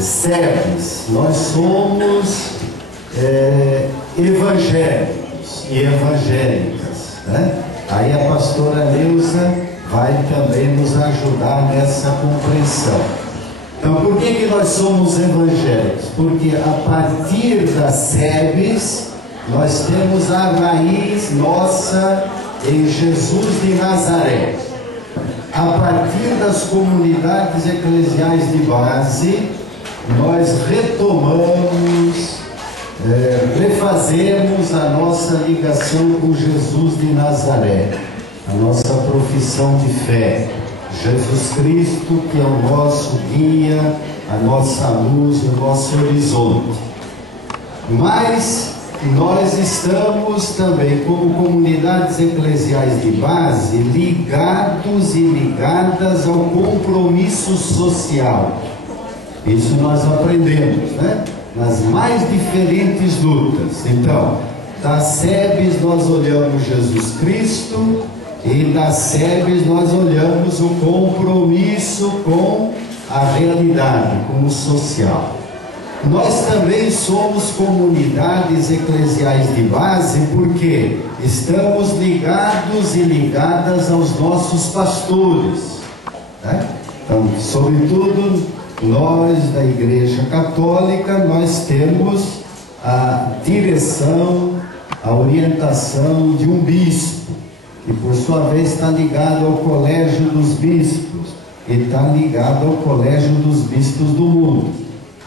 SEBs, nós somos evangélicos e evangélicas, né? Aí a pastora Neuza vai também nos ajudar nessa compreensão. Então, por que nós somos evangélicos? Porque a partir das SEBs nós temos a raiz nossa em Jesus de Nazaré. A partir das comunidades eclesiais de base, nós retomamos, refazemos a nossa ligação com Jesus de Nazaré, a nossa profissão de fé. Jesus Cristo, que é o nosso guia, a nossa luz, o nosso horizonte. Mas nós estamos também, como comunidades eclesiais de base, ligados e ligadas ao compromisso social. Isso nós aprendemos, né? Nas mais diferentes lutas. Então, das SEBs nós olhamos Jesus Cristo, e das SEBs nós olhamos o compromisso com a realidade, com o social. Nós também somos comunidades eclesiais de base porque estamos ligados e ligadas aos nossos pastores, né? Então, sobretudo, nós da Igreja Católica, nós temos a direção, a orientação de um bispo, que por sua vez está ligado ao Colégio dos Bispos, e está ligado ao Colégio dos Bispos do Mundo.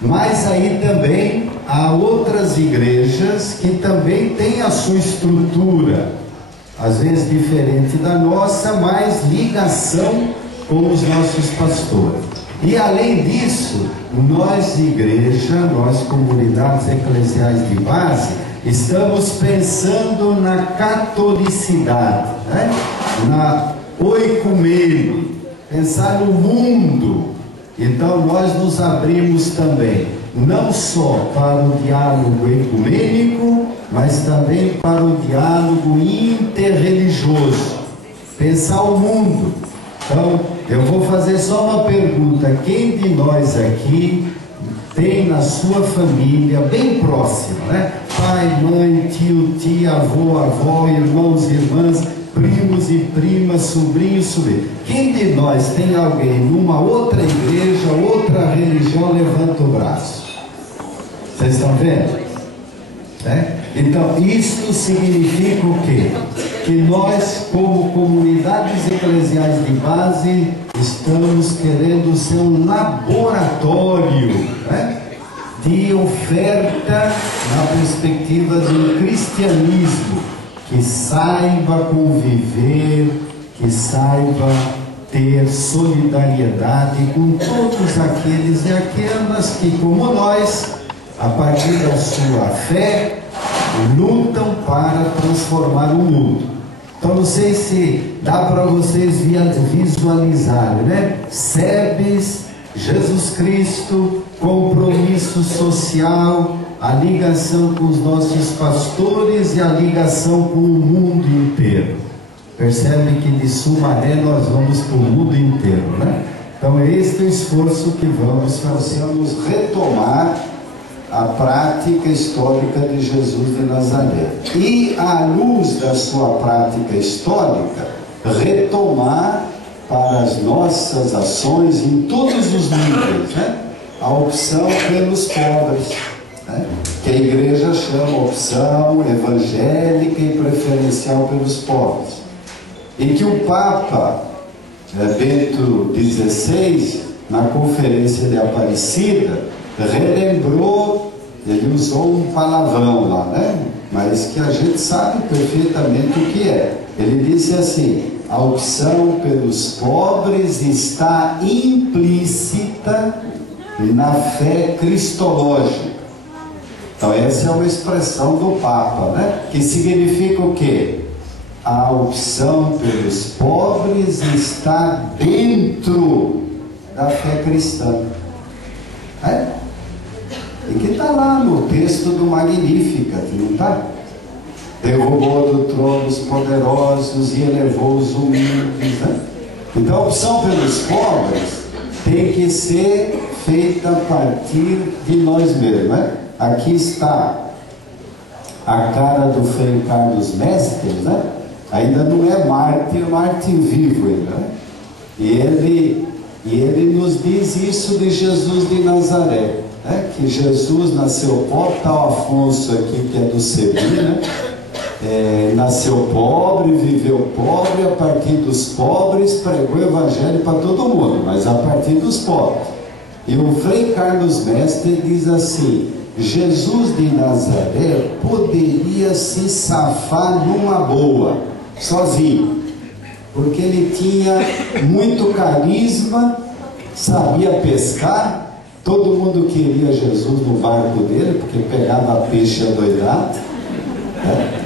Mas aí também há outras igrejas que também têm a sua estrutura, às vezes diferente da nossa, mas ligação com os nossos pastores. E além disso, nós igreja, nós comunidades eclesiais de base, estamos pensando na catolicidade, né? Na oicumene, pensar no mundo. Então nós nos abrimos também, não só para o diálogo ecumênico, mas também para o diálogo interreligioso, pensar o mundo. Então, eu vou fazer só uma pergunta: quem de nós aqui tem na sua família, bem próxima, né? Pai, mãe, tio, tia, avô, avó, irmãos, irmãs, primos e primas, sobrinhos, sobrinhas. Quem de nós tem alguém numa outra igreja, outra religião? Levanta o braço. Vocês estão vendo? Então, isso significa o quê? Que nós, como comunidades eclesiais de base, estamos querendo ser um laboratório, né, de oferta na perspectiva de um cristianismo que saiba conviver, que saiba ter solidariedade com todos aqueles e aquelas que, como nós, a partir da sua fé, lutam para transformar o mundo. Então, não sei se dá para vocês visualizarem, né? SEBs, Jesus Cristo, compromisso social, a ligação com os nossos pastores e a ligação com o mundo inteiro. Percebe que de Sumaré nós vamos para o mundo inteiro, né? Então, é este o esforço que vamos fazer. Vamos retomar a prática histórica de Jesus de Nazaré. E, à luz da sua prática histórica, retomar para as nossas ações em todos os níveis, né, a opção pelos pobres, né, que a igreja chama opção evangélica e preferencial pelos pobres. E que o Papa Bento XVI, na conferência de Aparecida, relembrou, ele usou um palavrão lá, né? Mas que a gente sabe perfeitamente o que é. Ele disse assim: a opção pelos pobres está implícita na fé cristológica. Então essa é uma expressão do Papa, né? Que significa o quê? A opção pelos pobres está dentro da fé cristã. E que está lá no texto do Magnificat, não está? Derrubou do trono os poderosos e elevou os humildes, né? Então a opção pelos pobres tem que ser feita a partir de nós mesmos, né? Aqui está a cara do Frei Carlos Mestre, né? Ainda não é mártir vivo ainda, né? E ele nos diz isso de Jesus de Nazaré, né? Que Jesus nasceu pobre, está o Afonso aqui, que é do Cebi, né? Nasceu pobre, viveu pobre, a partir dos pobres pregou o evangelho para todo mundo, mas a partir dos pobres. E o Frei Carlos Mestre diz assim: Jesus de Nazaré poderia se safar numa boa, sozinho, porque ele tinha muito carisma, sabia pescar, todo mundo queria Jesus no barco dele, porque pegava peixe adoidado, né?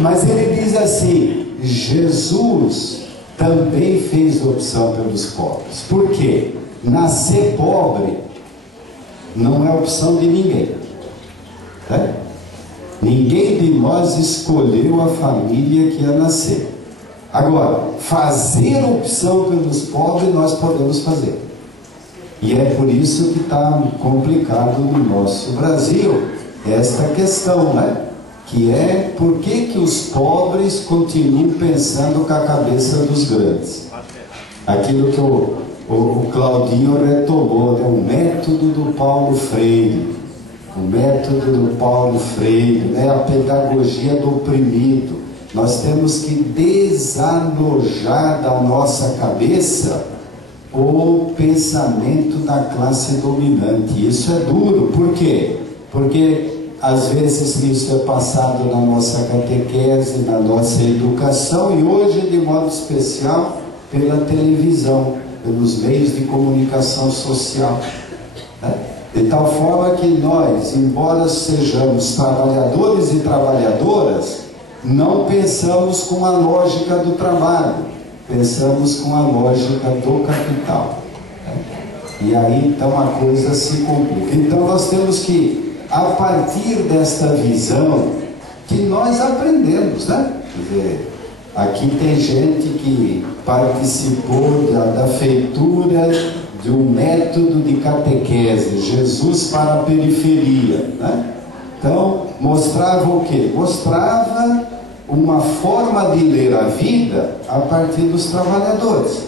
Mas ele diz assim: Jesus também fez opção pelos pobres. Por quê? Nascer pobre não é opção de ninguém, né? Ninguém de nós escolheu a família que ia nascer. Agora, fazer opção pelos pobres nós podemos fazer. E é por isso que está complicado no nosso Brasil esta questão, né? Que é por que os pobres continuam pensando com a cabeça dos grandes. Aquilo que o Claudinho retomou, né? O método do Paulo Freire. O método do Paulo Freire, né? A pedagogia do oprimido. Nós temos que desalojar da nossa cabeça o pensamento da classe dominante. Isso é duro. Por quê? Porque às vezes isso é passado na nossa catequese, na nossa educação, e hoje de modo especial pela televisão, pelos meios de comunicação social, né? De tal forma que nós, embora sejamos trabalhadores e trabalhadoras, não pensamos com a lógica do trabalho, pensamos com a lógica do capital, né? E aí então a coisa se complica. Então nós temos que, a partir desta visão que nós aprendemos, né? Quer dizer, aqui tem gente que participou da feitura de um método de catequese, Jesus para a periferia, né? Então, mostrava o quê? Mostrava uma forma de ler a vida a partir dos trabalhadores,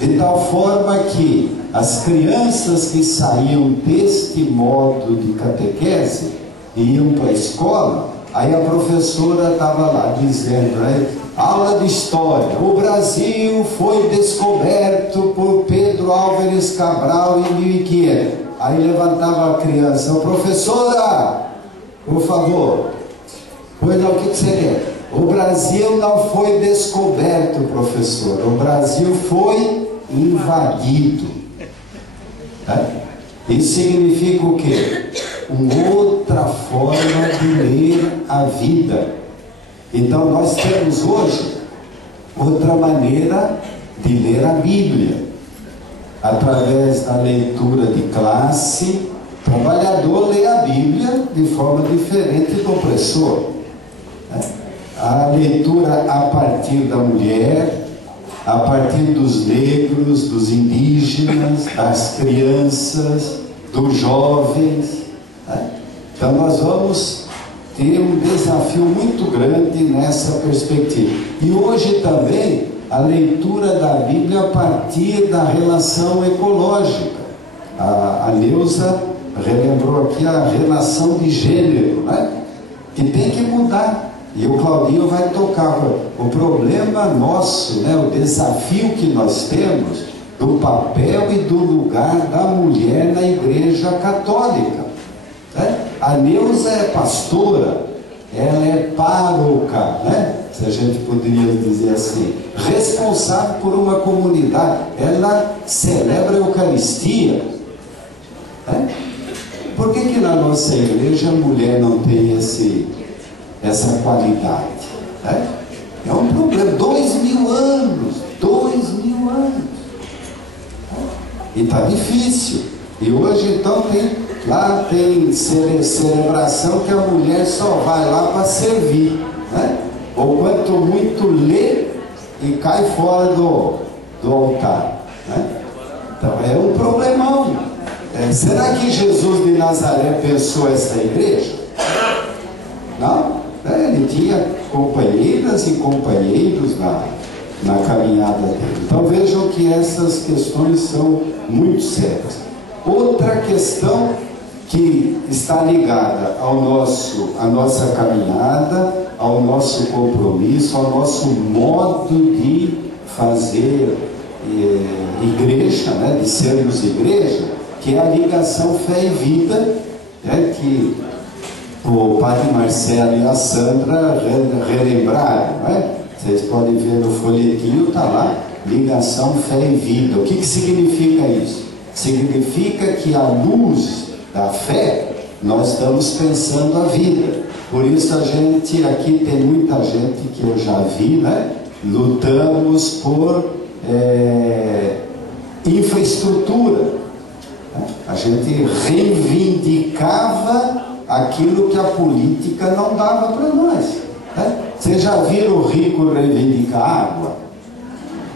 de tal forma que as crianças que saíam deste modo de catequese e iam para a escola, aí a professora estava lá dizendo, né, aula de história: o Brasil foi descoberto por Pedro Álvares Cabral em 1500. Aí levantava a criança: professora, por favor, pois não, o que você quer? O Brasil não foi descoberto, professor, o Brasil foi invadido. Isso significa o quê? Uma outra forma de ler a vida. Então nós temos hoje outra maneira de ler a Bíblia, através da leitura de classe. O trabalhador lê a Bíblia de forma diferente do opressor, né? A leitura a partir da mulher, a partir dos negros, dos indígenas, das crianças, dos jovens, né? Então nós vamos ter um desafio muito grande nessa perspectiva. E hoje também a leitura da Bíblia a partir da relação ecológica. A Neuza relembrou aqui a relação de gênero, né? Que tem que mudar. E o Claudinho vai tocar o problema nosso, né? O desafio que nós temos do papel e do lugar da mulher na Igreja Católica, né? A Neuza é pastora, ela é pároca, né? Se a gente poderia dizer assim, responsável por uma comunidade, ela celebra a Eucaristia, né? Por que na nossa igreja a mulher não tem essa qualidade, né? É um problema. 2000 anos, 2000 anos, e está difícil. E hoje então lá tem celebração que a mulher só vai lá para servir, né? Ou quanto muito lê e cai fora do altar, né? Então é um problemão, Será que Jesus de Nazaré pensou essa igreja? Não. Ele tinha companheiras e companheiros na caminhada dele. Então vejam que essas questões são muito sérias. Outra questão que está ligada à nossa caminhada, ao nosso compromisso, ao nosso modo de fazer igreja, né, de sermos igreja, que é a ligação fé e vida, né, que o Padre Marcelo e a Sandra relembraram, né? Vocês podem ver no folhetinho, está lá, ligação fé e vida. O que significa isso? Significa que à luz da fé, nós estamos pensando a vida. Por isso a gente, aqui tem muita gente que eu já vi, né? Lutamos por infraestrutura. Né? A gente reivindicava aquilo que a política não dava para nós. Né? Vocês já viram o rico reivindicar água?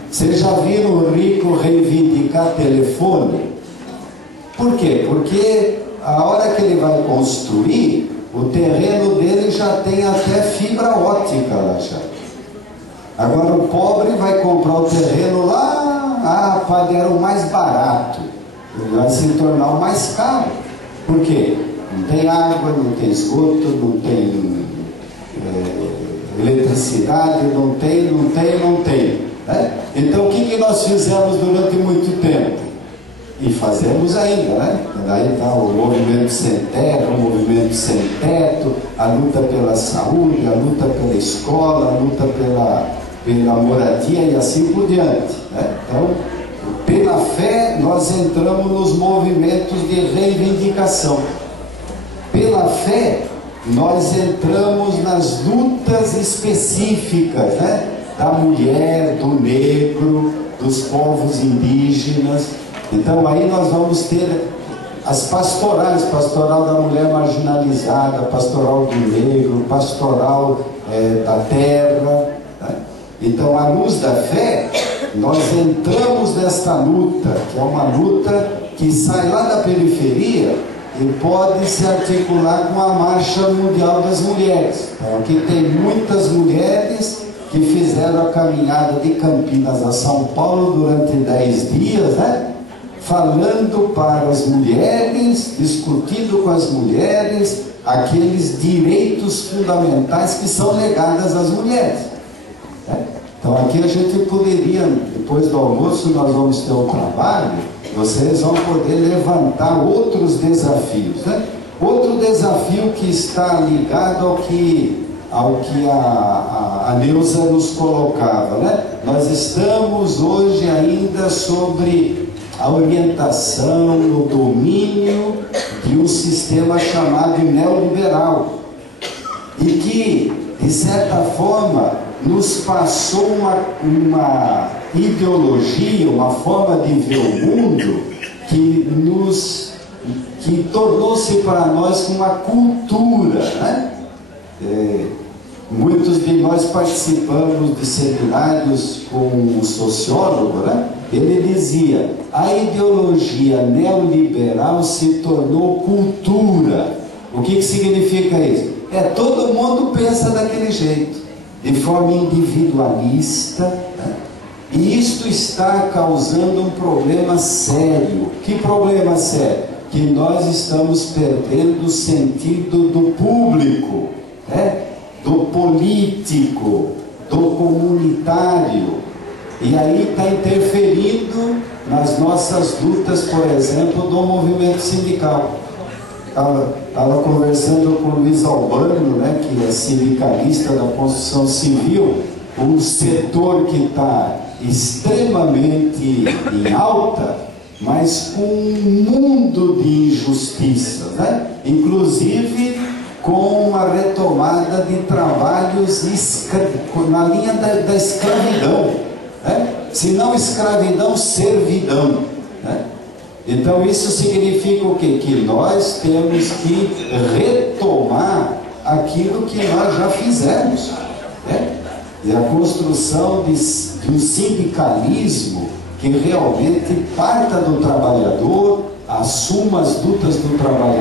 Vocês já viram o rico reivindicar telefone? Por quê? Porque a hora que ele vai construir, o terreno dele já tem até fibra ótica lá já. Agora o pobre vai comprar o terreno lá, era o mais barato. Ele vai se tornar o mais caro. Por quê? Não tem água, não tem esgoto, não tem eletricidade, não tem. Né? Então o que nós fizemos durante muito tempo? E fazemos ainda, né? Daí está o movimento sem terra, o movimento sem teto, a luta pela saúde, a luta pela escola, a luta pela moradia e assim por diante. Né? Então, pela fé, nós entramos nos movimentos de reivindicação. Pela fé, nós entramos nas lutas específicas, né? Da mulher, do negro, dos povos indígenas. Então aí nós vamos ter as pastorais, pastoral da mulher marginalizada, pastoral do negro, pastoral da terra. Né? Então, à luz da fé, nós entramos nesta luta, que é uma luta que sai lá da periferia e pode se articular com a Marcha Mundial das Mulheres. Então, aqui tem muitas mulheres que fizeram a caminhada de Campinas a São Paulo durante 10 dias, né? Falando para as mulheres, discutindo com as mulheres aqueles direitos fundamentais que são negados às mulheres. Né? Então aqui a gente poderia, depois do almoço nós vamos ter um trabalho, vocês vão poder levantar outros desafios. Né? Outro desafio que está ligado ao que a Neuza nos colocava. Né? Nós estamos hoje ainda sobre a orientação, o domínio de um sistema chamado neoliberal e que, de certa forma, nos passou uma ideologia, uma forma de ver o mundo que tornou-se para nós uma cultura, né? Muitos de nós participamos de seminários com um sociólogo, né? Ele dizia, a ideologia neoliberal se tornou cultura. O que significa isso? Todo mundo pensa daquele jeito, de forma individualista, né? E isto está causando um problema sério. Que problema sério? Que nós estamos perdendo o sentido do público, né? Do político, do comunitário. E aí está interferindo nas nossas lutas, por exemplo, do movimento sindical. Estava conversando com o Luiz Albano, né, que é sindicalista da construção civil, um setor que está extremamente em alta, mas com um mundo de injustiças, né? Inclusive com uma retomada de trabalhos na linha da escravidão. Né? Se não escravidão, servidão. Né? Então isso significa o quê? Que nós temos que retomar aquilo que nós já fizemos. Né? E a construção de um sindicalismo que realmente parta do trabalhador, assuma as lutas do trabalhador.